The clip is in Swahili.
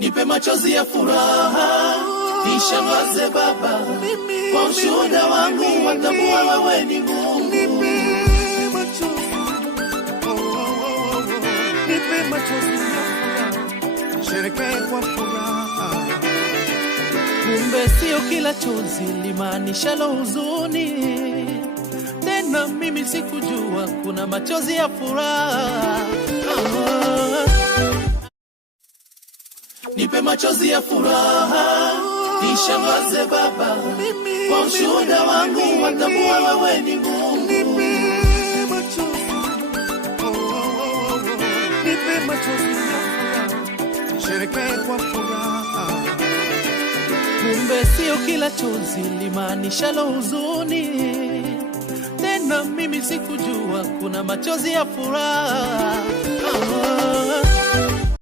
Nipe machozi ya furaha, nishangaze Baba, kwa ushuhuda wangu watambua wewe ni Mungu. Nipe machozi, nipe machozi ya furaha, sherekea kwa furaha. Kumbe sio kila chozi limaanishalo huzuni, tena mimi sikujua kuna machozi ya furaha. Nipe machozi ya furaha, nishangaze Baba, kwa ushuhuda wangu watambua wewe ni Mungu. Nipe machozi, nipe machozi ya furaha, sherekea kwa furaha. Kumbe sio kila chozi limaanishalo huzuni, tena mimi sikujua kuna machozi ya furaha.